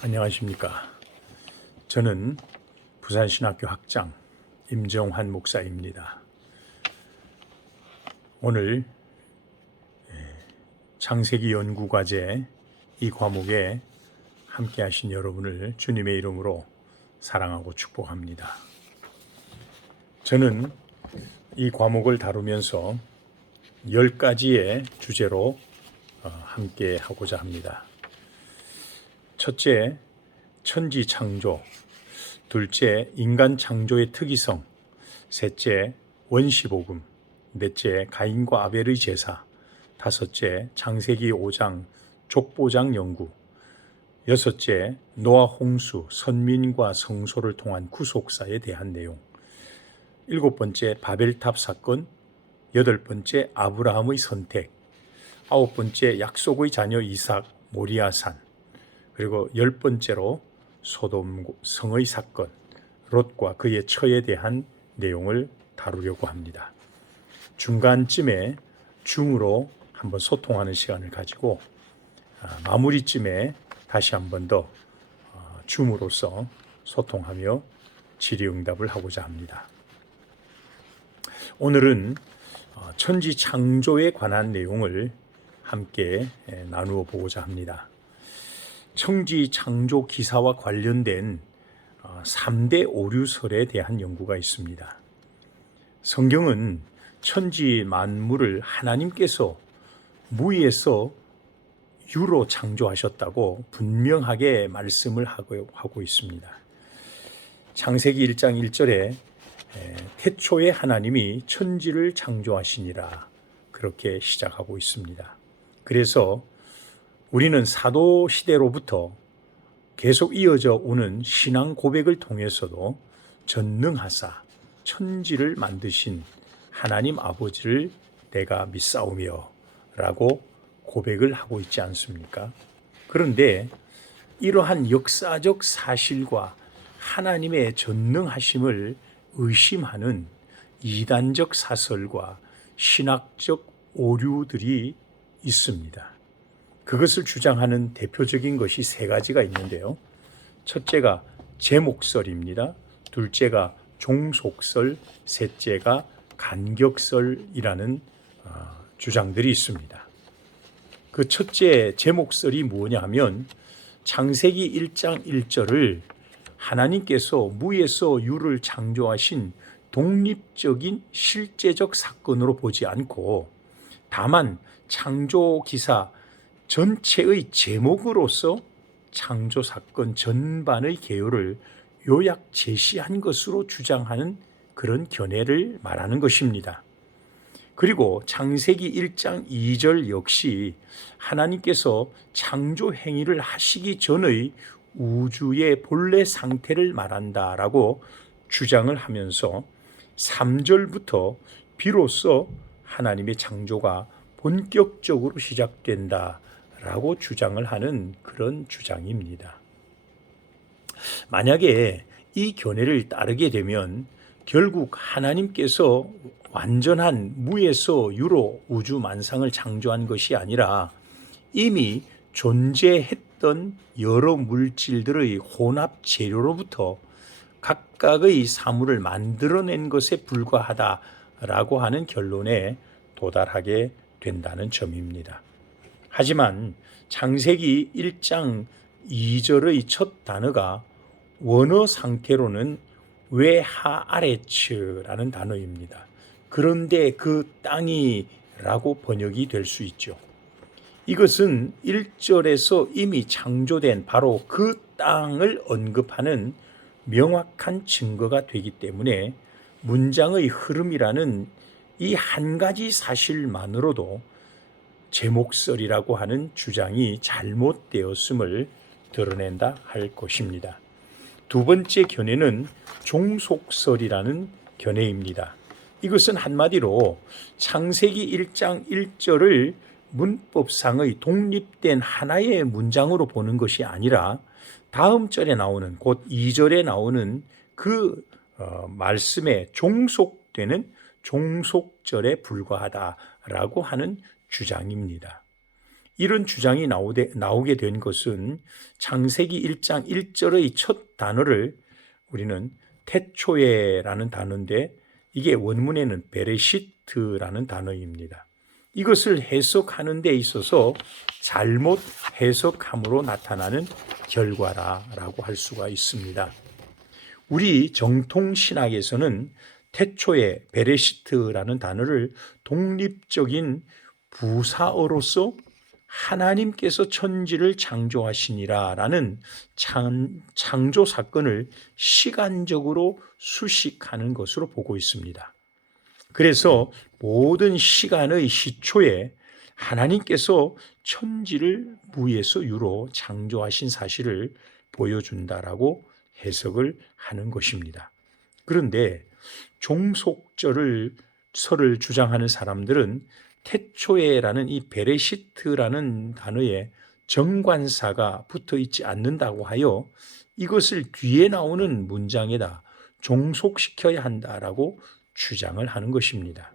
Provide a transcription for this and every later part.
안녕하십니까. 저는 부산신학교 학장 임정환 목사입니다. 오늘 창세기 연구과제 이 과목에 함께 하신 여러분을 주님의 이름으로 사랑하고 축복합니다. 저는 이 과목을 다루면서 10가지의 주제로 함께 하고자 합니다. 첫째, 천지 창조. 둘째, 인간 창조의 특이성. 셋째, 원시복음. 넷째, 가인과 아벨의 제사. 다섯째, 창세기 5장 족보장 연구. 여섯째, 노아 홍수, 선민과 성소를 통한 구속사에 대한 내용. 일곱 번째, 바벨탑 사건. 여덟 번째, 아브라함의 선택. 아홉 번째, 약속의 자녀 이삭, 모리아산. 그리고 열 번째로 소돔 성의 사건, 롯과 그의 처에 대한 내용을 다루려고 합니다. 중간쯤에 중으로 한번 소통하는 시간을 가지고 마무리쯤에 다시 한번 더 줌으로써 소통하며 질의응답을 하고자 합니다. 오늘은 천지 창조에 관한 내용을 함께 나누어 보고자 합니다. 천지 창조 기사와 관련된 3대 오류설에 대한 연구가 있습니다. 성경은 천지 만물을 하나님께서 무에서 유로 창조하셨다고 분명하게 말씀을 하고 있습니다. 창세기 1장 1절에 태초에 하나님이 천지를 창조하시니라 그렇게 시작하고 있습니다. 그래서 우리는 사도 시대로부터 계속 이어져 오는 신앙 고백을 통해서도 전능하사 천지를 만드신 하나님 아버지를 내가 믿사오며 라고 고백을 하고 있지 않습니까? 그런데 이러한 역사적 사실과 하나님의 전능하심을 의심하는 이단적 사설과 신학적 오류들이 있습니다. 그것을 주장하는 대표적인 것이 세 가지가 있는데요. 첫째가 제목설입니다. 둘째가 종속설, 셋째가 간격설이라는 주장들이 있습니다. 그 첫째 제목설이 뭐냐 하면 창세기 1장 1절을 하나님께서 무에서 유를 창조하신 독립적인 실제적 사건으로 보지 않고 다만 창조 기사 전체의 제목으로서 창조 사건 전반의 개요를 요약 제시한 것으로 주장하는 그런 견해를 말하는 것입니다. 그리고 창세기 1장 2절 역시 하나님께서 창조 행위를 하시기 전의 우주의 본래 상태를 말한다라고 주장을 하면서 3절부터 비로소 하나님의 창조가 본격적으로 시작된다 라고 주장을 하는 그런 주장입니다. 만약에 이 견해를 따르게 되면 결국 하나님께서 완전한 무에서 유로 우주 만상을 창조한 것이 아니라 이미 존재했던 여러 물질들의 혼합 재료로부터 각각의 사물을 만들어낸 것에 불과하다라고 하는 결론에 도달하게 된다는 점입니다. 하지만 창세기 1장 2절의 첫 단어가 원어 상태로는 웨하아레츠라는 단어입니다. 그런데 그 땅이라고 번역이 될 수 있죠. 이것은 1절에서 이미 창조된 바로 그 땅을 언급하는 명확한 증거가 되기 때문에 문장의 흐름이라는 이 한 가지 사실만으로도 제목설이라고 하는 주장이 잘못되었음을 드러낸다 할 것입니다. 두 번째 견해는 종속설이라는 견해입니다. 이것은 한마디로 창세기 1장 1절을 문법상의 독립된 하나의 문장으로 보는 것이 아니라 다음 절에 나오는 곧 2절에 나오는 그 말씀에 종속되는 종속절에 불과하다라고 하는 주장입니다. 이런 주장이 나오게 된 것은 창세기 1장 1절의 첫 단어를 우리는 태초에라는 단어인데 이게 원문에는 베레시트라는 단어입니다. 이것을 해석하는 데 있어서 잘못 해석함으로 나타나는 결과라고 할 수가 있습니다. 우리 정통신학에서는 태초에 베레시트라는 단어를 독립적인 부사어로서 하나님께서 천지를 창조하시니라 라는 창조 사건을 시간적으로 수식하는 것으로 보고 있습니다. 그래서 모든 시간의 시초에 하나님께서 천지를 무에서 유로 창조하신 사실을 보여준다라고 해석을 하는 것입니다. 그런데 종속절을 설을 주장하는 사람들은 태초에라는 이 베레시트라는 단어에 정관사가 붙어 있지 않는다고 하여 이것을 뒤에 나오는 문장에다 종속시켜야 한다라고 주장을 하는 것입니다.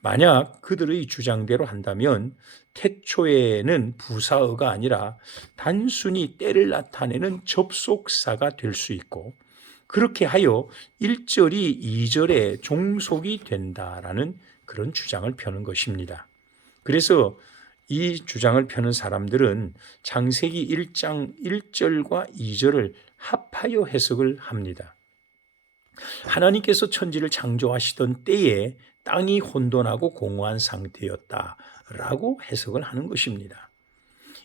만약 그들의 주장대로 한다면 태초에는 부사어가 아니라 단순히 때를 나타내는 접속사가 될 수 있고 그렇게 하여 1절이 2절에 종속이 된다라는 그런 주장을 펴는 것입니다. 그래서 이 주장을 펴는 사람들은 창세기 1장 1절과 2절을 합하여 해석을 합니다. 하나님께서 천지를 창조하시던 때에 땅이 혼돈하고 공허한 상태였다라고 해석을 하는 것입니다.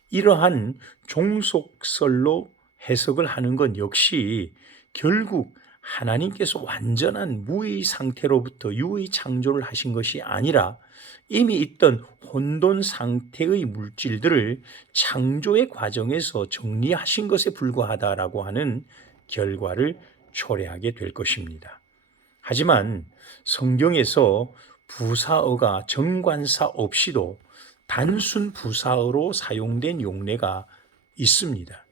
이러한 종속설로 해석을 하는 건 역시 결국 하나님께서 완전한 무의 상태로부터 유의 창조를 하신 것이 아니라 이미 있던 혼돈 상태의 물질들을 창조의 과정에서 정리하신 것에 불과하다라고 하는 결과를 초래하게 될 것입니다. 하지만 성경에서 부사어가 정관사 없이도 단순 부사어로 사용된 용례가 있습니다.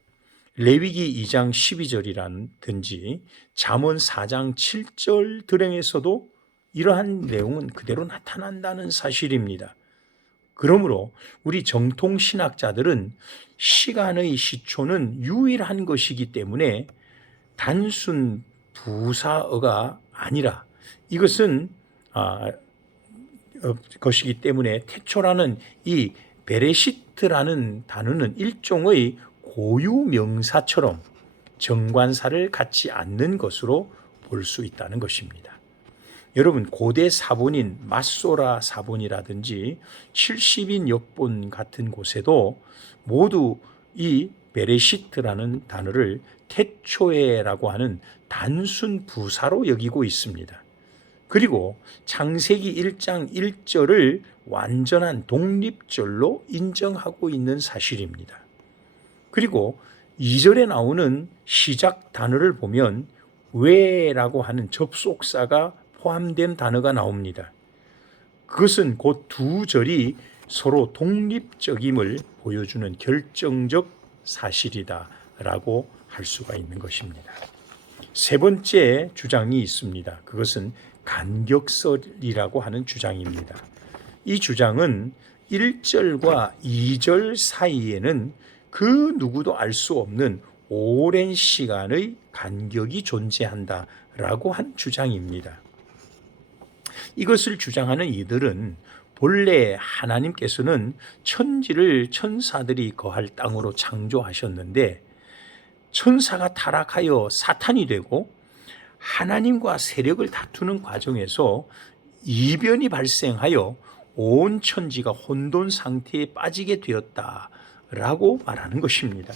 레위기 2장 12절이라든지 잠언 4장 7절 등에서도 이러한 내용은 그대로 나타난다는 사실입니다. 그러므로 우리 정통신학자들은 시간의 시초는 유일한 것이기 때문에 단순 부사어가 아니라 이것은 것이기 때문에 태초라는 이 베레시트라는 단어는 일종의 고유명사처럼 정관사를 갖지 않는 것으로 볼 수 있다는 것입니다. 여러분 고대 사본인 맛소라 사본이라든지 70인 역본 같은 곳에도 모두 이 베레시트라는 단어를 태초에라고 하는 단순 부사로 여기고 있습니다. 그리고 창세기 1장 1절을 완전한 독립절로 인정하고 있는 사실입니다. 그리고 2절에 나오는 시작 단어를 보면 왜라고 하는 접속사가 포함된 단어가 나옵니다. 그것은 곧 두 절이 서로 독립적임을 보여주는 결정적 사실이다라고 할 수가 있는 것입니다. 세 번째 주장이 있습니다. 그것은 간격설이라고 하는 주장입니다. 이 주장은 1절과 2절 사이에는 그 누구도 알 수 없는 오랜 시간의 간격이 존재한다라고 한 주장입니다. 이것을 주장하는 이들은 본래 하나님께서는 천지를 천사들이 거할 땅으로 창조하셨는데 천사가 타락하여 사탄이 되고 하나님과 세력을 다투는 과정에서 이변이 발생하여 온 천지가 혼돈 상태에 빠지게 되었다라고 말하는 것입니다.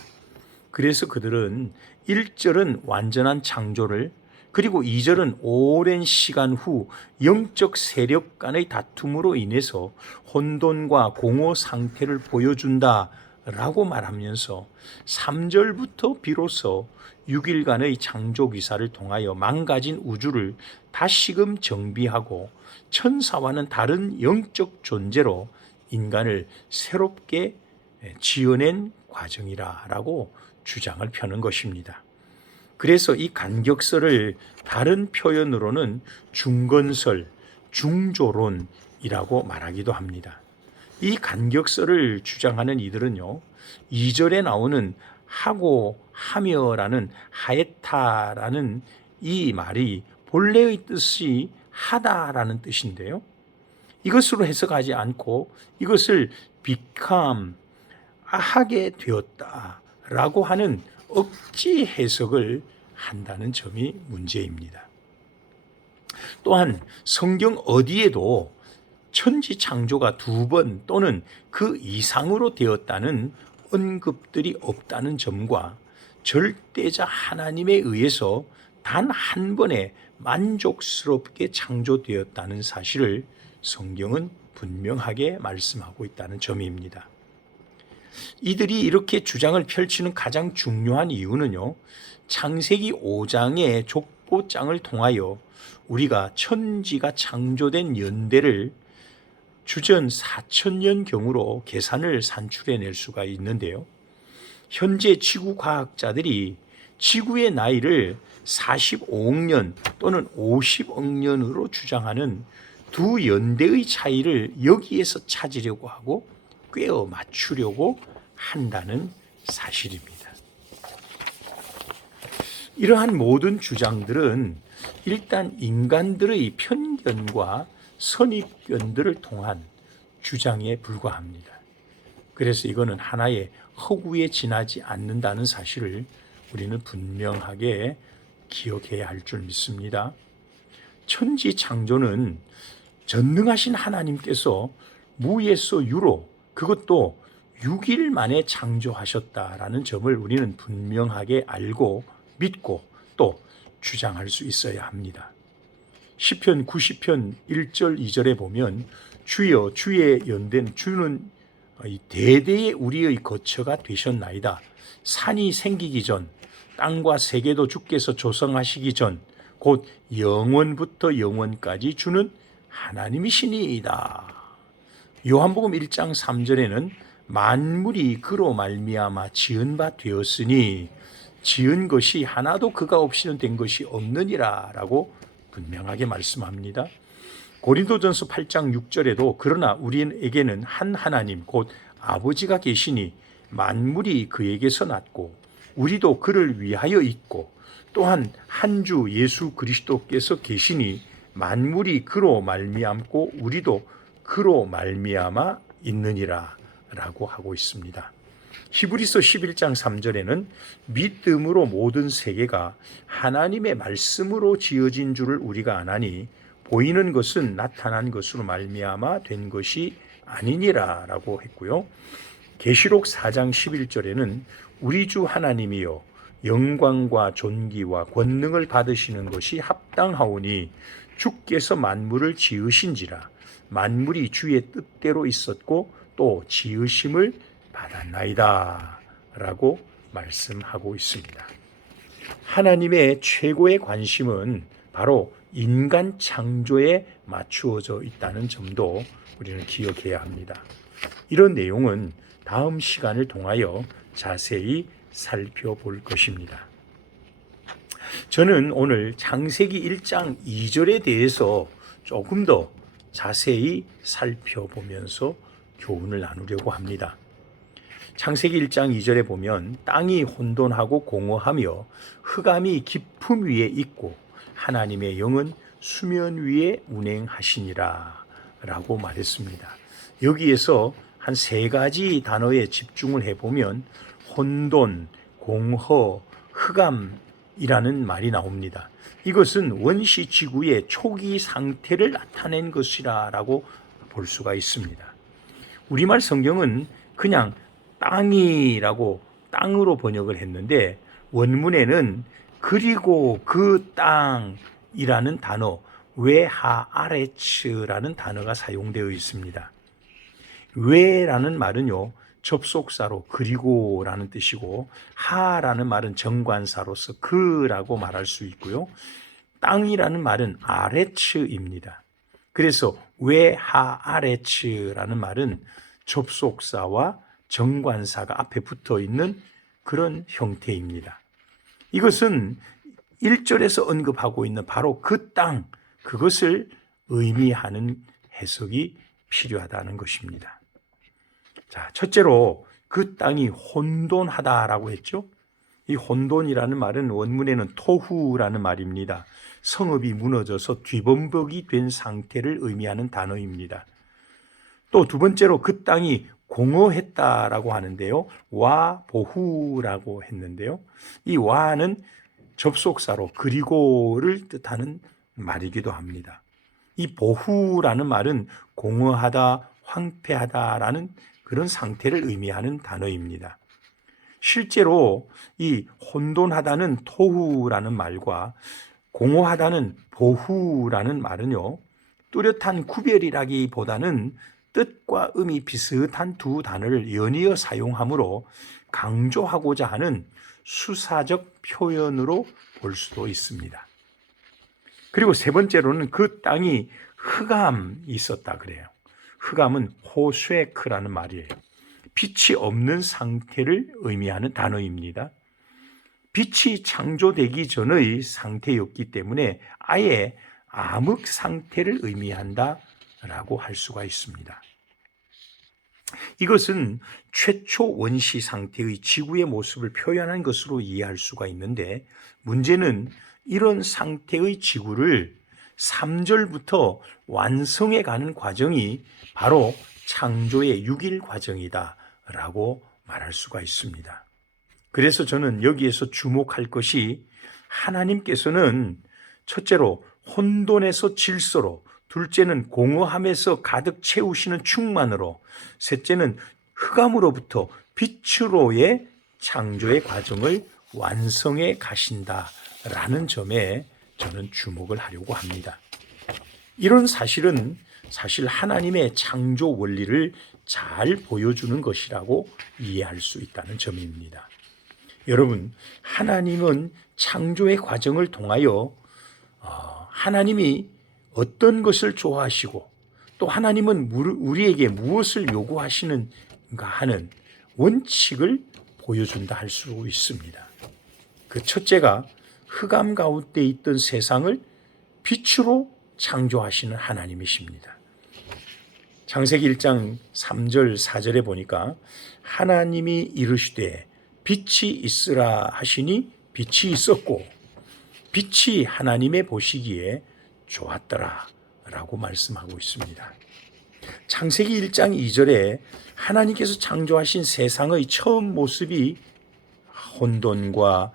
그래서 그들은 1절은 완전한 창조를 그리고 2절은 오랜 시간 후 영적 세력 간의 다툼으로 인해서 혼돈과 공허 상태를 보여준다라고 말하면서 3절부터 비로소 6일간의 창조 기사를 통하여 망가진 우주를 다시금 정비하고 천사와는 다른 영적 존재로 인간을 새롭게 지어낸 과정이라고 주장을 펴는 것입니다. 그래서 이 간격설을 다른 표현으로는 중건설, 중조론이라고 말하기도 합니다. 이 간격설을 주장하는 이들은요, 2절에 나오는 하고 하며라는 하에타라는 이 말이 본래의 뜻이 하다라는 뜻인데요, 이것으로 해석하지 않고 이것을 become 하게 되었다라고 하는 억지 해석을 한다는 점이 문제입니다. 또한 성경 어디에도 천지 창조가 2번 또는 그 이상으로 되었다는 언급들이 없다는 점과 절대자 하나님에 의해서 단 한 번에 만족스럽게 창조되었다는 사실을 성경은 분명하게 말씀하고 있다는 점입니다. 이들이 이렇게 주장을 펼치는 가장 중요한 이유는요, 창세기 5장의 족보장을 통하여 우리가 천지가 창조된 연대를 주전 4000년경으로 계산을 산출해낼 수가 있는데요, 현재 지구과학자들이 지구의 나이를 45억 년 또는 50억 년으로 주장하는 두 연대의 차이를 여기에서 찾으려고 하고 꿰어 맞추려고 한다는 사실입니다. 이러한 모든 주장들은 일단 인간들의 편견과 선입견들을 통한 주장에 불과합니다. 그래서 이거는 하나의 허구에 지나지 않는다는 사실을 우리는 분명하게 기억해야 할 줄 믿습니다. 천지 창조는 전능하신 하나님께서 무에서 유로, 그것도 6일 만에 창조하셨다라는 점을 우리는 분명하게 알고 믿고 또 주장할 수 있어야 합니다. 시편 90편 1절 2절에 보면 주여 주의 연된 주는 대대의 우리의 거처가 되셨나이다. 산이 생기기 전 땅과 세계도 주께서 조성하시기 전 곧 영원부터 영원까지 주는 하나님이시니이다. 요한복음 1장 3절에는 만물이 그로 말미암아 지은 바 되었으니 지은 것이 하나도 그가 없이는 된 것이 없느니라 라고 분명하게 말씀합니다. 고린도전서 8장 6절에도 그러나 우리에게는 한 하나님 곧 아버지가 계시니 만물이 그에게서 났고 우리도 그를 위하여 있고 또한 한 주 예수 그리스도께서 계시니 만물이 그로 말미암고 우리도 그로 말미암아 있느니라 라고 하고 있습니다. 히브리서 11장 3절에는 믿음으로 모든 세계가 하나님의 말씀으로 지어진 줄을 우리가 아나니 보이는 것은 나타난 것으로 말미암아 된 것이 아니니라 라고 했고요. 계시록 4장 11절에는 우리 주 하나님이여 영광과 존귀와 권능을 받으시는 것이 합당하오니 주께서 만물을 지으신지라 만물이 주의 뜻대로 있었고 또 지으심을 받았나이다 라고 말씀하고 있습니다. 하나님의 최고의 관심은 바로 인간 창조에 맞추어져 있다는 점도 우리는 기억해야 합니다. 이런 내용은 다음 시간을 통하여 자세히 살펴볼 것입니다. 저는 오늘 창세기 1장 2절에 대해서 조금 더 자세히 살펴보면서 교훈을 나누려고 합니다. 창세기 1장 2절에 보면 땅이 혼돈하고 공허하며 흑암이 깊음 위에 있고 하나님의 영은 수면 위에 운행하시니라 라고 말했습니다. 여기에서 한 3가지 단어에 집중을 해보면 혼돈, 공허, 흑암이라는 말이 나옵니다. 이것은 원시 지구의 초기 상태를 나타낸 것이라고 볼 수가 있습니다. 우리말 성경은 그냥 땅이라고 땅으로 번역을 했는데 원문에는 그리고 그 땅이라는 단어 웨하아레츠라는 단어가 사용되어 있습니다. 웨라는 말은요 접속사로 그리고라는 뜻이고 하라는 말은 정관사로서 그라고 말할 수 있고요. 땅이라는 말은 아레츠입니다. 그래서 웨하아레츠라는 말은 접속사와 정관사가 앞에 붙어 있는 그런 형태입니다. 이것은 1절에서 언급하고 있는 바로 그 땅, 그것을 의미하는 해석이 필요하다는 것입니다. 자, 첫째로 그 땅이 혼돈하다라고 했죠. 이 혼돈이라는 말은 원문에는 토후라는 말입니다. 성읍이 무너져서 뒤범벅이 된 상태를 의미하는 단어입니다. 또 두 번째로 그 땅이 공허했다라고 하는데요. 와 보후라고 했는데요. 이 와는 접속사로 그리고를 뜻하는 말이기도 합니다. 이 보후라는 말은 공허하다, 황폐하다라는 그런 상태를 의미하는 단어입니다. 실제로 이 혼돈하다는 토후라는 말과 공허하다는 보후라는 말은요, 뚜렷한 구별이라기보다는 뜻과 음이 비슷한 두 단어를 연이어 사용하므로 강조하고자 하는 수사적 표현으로 볼 수도 있습니다. 그리고 세 번째로는 그 땅이 흑암이 있었다 그래요. 흑암은 호쉐크라는 말이에요. 빛이 없는 상태를 의미하는 단어입니다. 빛이 창조되기 전의 상태였기 때문에 아예 암흑 상태를 의미한다라고 할 수가 있습니다. 이것은 최초 원시 상태의 지구의 모습을 표현한 것으로 이해할 수가 있는데, 문제는 이런 상태의 지구를 3절부터 완성해 가는 과정이 바로 창조의 6일 과정이다라고 말할 수가 있습니다. 그래서 저는 여기에서 주목할 것이, 하나님께서는 첫째로 혼돈에서 질서로, 둘째는 공허함에서 가득 채우시는 충만으로, 셋째는 흑암으로부터 빛으로의 창조의 과정을 완성해 가신다라는 점에 저는 주목을 하려고 합니다. 이런 사실은 사실 하나님의 창조 원리를 잘 보여주는 것이라고 이해할 수 있다는 점입니다. 여러분, 하나님은 창조의 과정을 통하여 하나님이 어떤 것을 좋아하시고 또 하나님은 우리에게 무엇을 요구하시는가 하는 원칙을 보여준다 할 수 있습니다. 그 첫째가 흑암 가운데 있던 세상을 빛으로 창조하시는 하나님이십니다. 창세기 1장 3절 4절에 보니까 하나님이 이르시되 빛이 있으라 하시니 빛이 있었고 빛이 하나님의 보시기에 좋았더라 라고 말씀하고 있습니다. 창세기 1장 2절에 하나님께서 창조하신 세상의 처음 모습이 혼돈과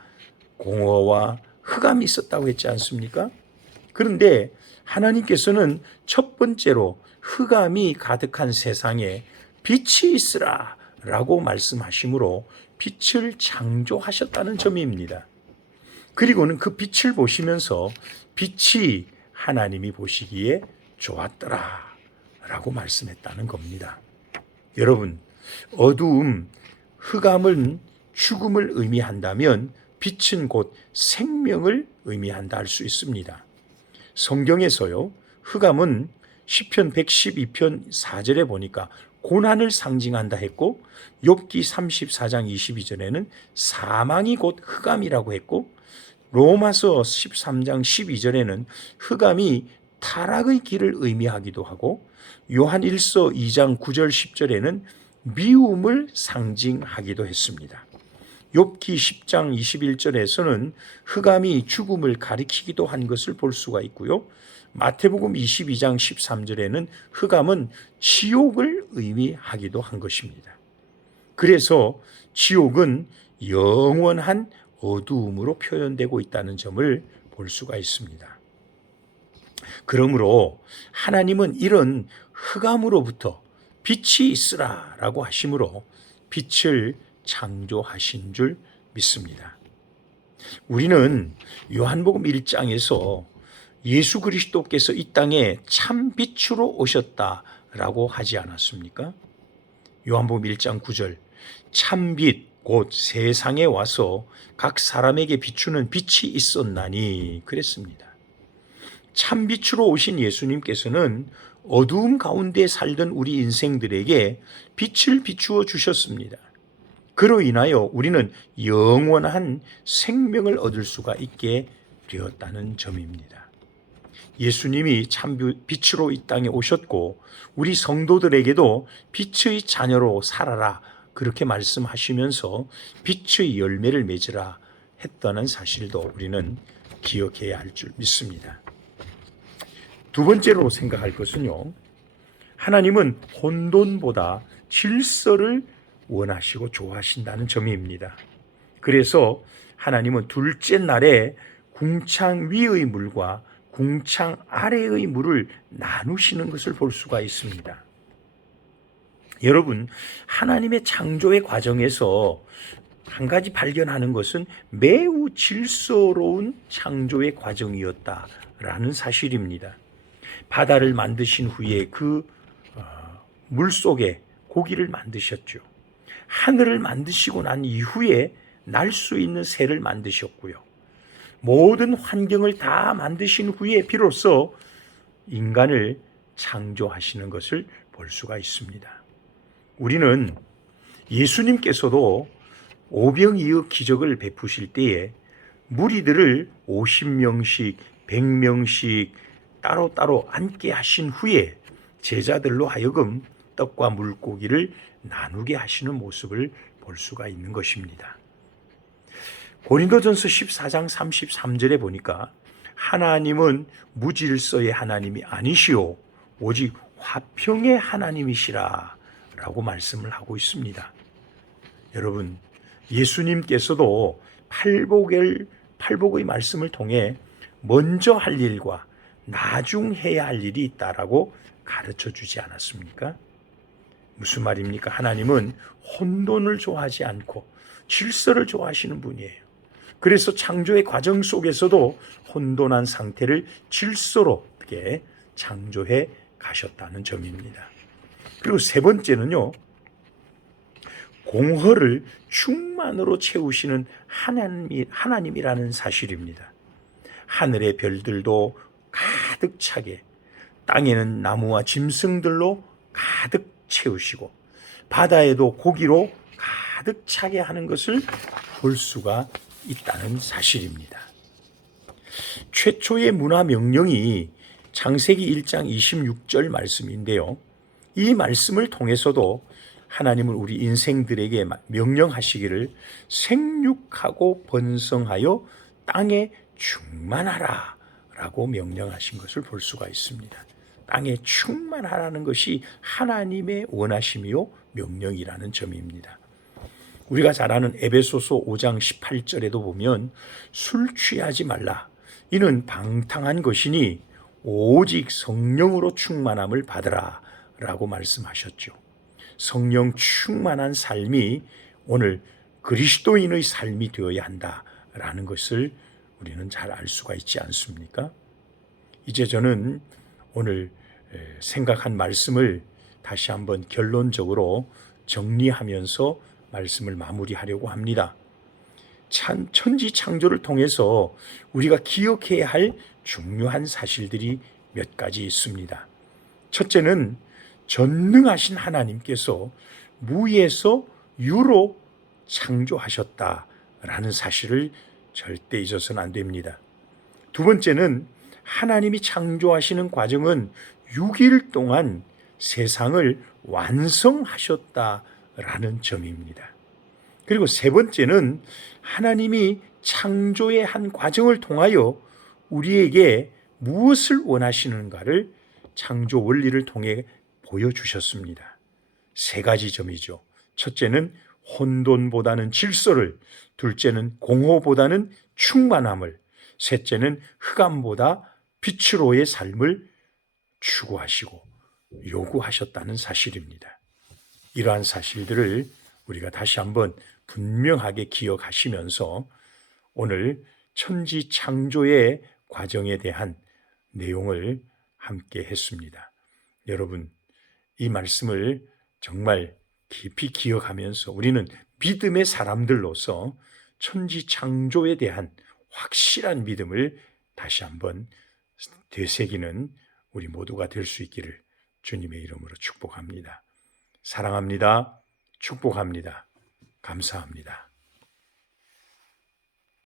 공허와 흑암이 있었다고 했지 않습니까? 그런데 하나님께서는 첫 번째로 흑암이 가득한 세상에 빛이 있으라 라고 말씀하시므로 빛을 창조하셨다는 점입니다. 그리고는 그 빛을 보시면서 빛이 하나님이 보시기에 좋았더라 라고 말씀했다는 겁니다. 여러분, 어두움, 흑암은 죽음을 의미한다면 빛은 곧 생명을 의미한다 할 수 있습니다. 성경에서요, 흑암은 시편 112편 4절에 보니까 고난을 상징한다 했고, 욥기 34장 22절에는 사망이 곧 흑암이라고 했고, 로마서 13장 12절에는 흑암이 타락의 길을 의미하기도 하고, 요한 1서 2장 9절 10절에는 미움을 상징하기도 했습니다. 욥기 10장 21절에서는 흑암이 죽음을 가리키기도 한 것을 볼 수가 있고요. 마태복음 22장 13절에는 흑암은 지옥을 의미하기도 한 것입니다. 그래서 지옥은 영원한 어두움으로 표현되고 있다는 점을 볼 수가 있습니다. 그러므로 하나님은 이런 흑암으로부터 빛이 있으라라고 하심으로 빛을 창조하신 줄 믿습니다. 우리는 요한복음 1장에서 예수 그리스도께서 이 땅에 참 빛으로 오셨다라고 하지 않았습니까? 요한복음 1장 9절, 참빛 곧 세상에 와서 각 사람에게 비추는 빛이 있었나니 그랬습니다. 참빛으로 오신 예수님께서는 어두움 가운데 살던 우리 인생들에게 빛을 비추어 주셨습니다. 그로 인하여 우리는 영원한 생명을 얻을 수가 있게 되었다는 점입니다. 예수님이 참 빛으로 이 땅에 오셨고 우리 성도들에게도 빛의 자녀로 살아라 그렇게 말씀하시면서 빛의 열매를 맺으라 했다는 사실도 우리는 기억해야 할 줄 믿습니다. 두 번째로 생각할 것은요, 하나님은 혼돈보다 질서를 원하시고 좋아하신다는 점입니다. 그래서 하나님은 둘째 날에 궁창 위의 물과 궁창 아래의 물을 나누시는 것을 볼 수가 있습니다. 여러분, 하나님의 창조의 과정에서 한 가지 발견하는 것은 매우 질서로운 창조의 과정이었다라는 사실입니다. 바다를 만드신 후에 그 물속에 고기를 만드셨죠. 하늘을 만드시고 난 이후에 날 수 있는 새를 만드셨고요. 모든 환경을 다 만드신 후에 비로소 인간을 창조하시는 것을 볼 수가 있습니다. 우리는 예수님께서도 오병이어 기적을 베푸실 때에 무리들을 50명씩 100명씩 따로따로 앉게 하신 후에 제자들로 하여금 떡과 물고기를 나누게 하시는 모습을 볼 수가 있는 것입니다. 고린도전서 14장 33절에 보니까 하나님은 무질서의 하나님이 아니시오 오직 화평의 하나님이시라 라고 말씀을 하고 있습니다. 여러분, 예수님께서도 팔복의 말씀을 통해 먼저 할 일과 나중 해야 할 일이 있다라고 가르쳐 주지 않았습니까? 무슨 말입니까? 하나님은 혼돈을 좋아하지 않고 질서를 좋아하시는 분이에요. 그래서 창조의 과정 속에서도 혼돈한 상태를 질서로 어떻게 창조해 가셨다는 점입니다. 그리고 세 번째는요, 공허를 충만으로 채우시는 하나님이라는 사실입니다. 하늘의 별들도 가득 차게, 땅에는 나무와 짐승들로 가득 채우시고 바다에도 고기로 가득 차게 하는 것을 볼 수가 있다는 사실입니다. 최초의 문화 명령이 창세기 1장 26절 말씀인데요. 이 말씀을 통해서도 하나님은 우리 인생들에게 명령하시기를 생육하고 번성하여 땅에 충만하라 라고 명령하신 것을 볼 수가 있습니다. 땅에 충만하라는 것이 하나님의 원하심이요 명령이라는 점입니다. 우리가 잘 아는 에베소서 5장 18절에도 보면 술 취하지 말라. 이는 방탕한 것이니 오직 성령으로 충만함을 받으라 라고 말씀하셨죠. 성령 충만한 삶이 오늘 그리스도인의 삶이 되어야 한다라는 것을 우리는 잘 알 수가 있지 않습니까? 이제 저는 오늘 생각한 말씀을 다시 한번 결론적으로 정리하면서 말씀을 마무리하려고 합니다. 천지 창조를 통해서 우리가 기억해야 할 중요한 사실들이 몇 가지 있습니다. 첫째는 전능하신 하나님께서 무에서 유로 창조하셨다라는 사실을 절대 잊어서는 안 됩니다. 두 번째는 하나님이 창조하시는 과정은 6일 동안 세상을 완성하셨다라는 점입니다. 그리고 세 번째는 하나님이 창조의 한 과정을 통하여 우리에게 무엇을 원하시는가를 창조 원리를 통해 보여주셨습니다. 세 가지 점이죠. 첫째는 혼돈보다는 질서를, 둘째는 공허보다는 충만함을, 셋째는 흑암보다 빛으로의 삶을 추구하시고 요구하셨다는 사실입니다. 이러한 사실들을 우리가 다시 한번 분명하게 기억하시면서 오늘 천지 창조의 과정에 대한 내용을 함께 했습니다. 여러분, 이 말씀을 정말 깊이 기억하면서 우리는 믿음의 사람들로서 천지 창조에 대한 확실한 믿음을 다시 한번 되새기는 우리 모두가 될 수 있기를 주님의 이름으로 축복합니다. 사랑합니다. 축복합니다. 감사합니다.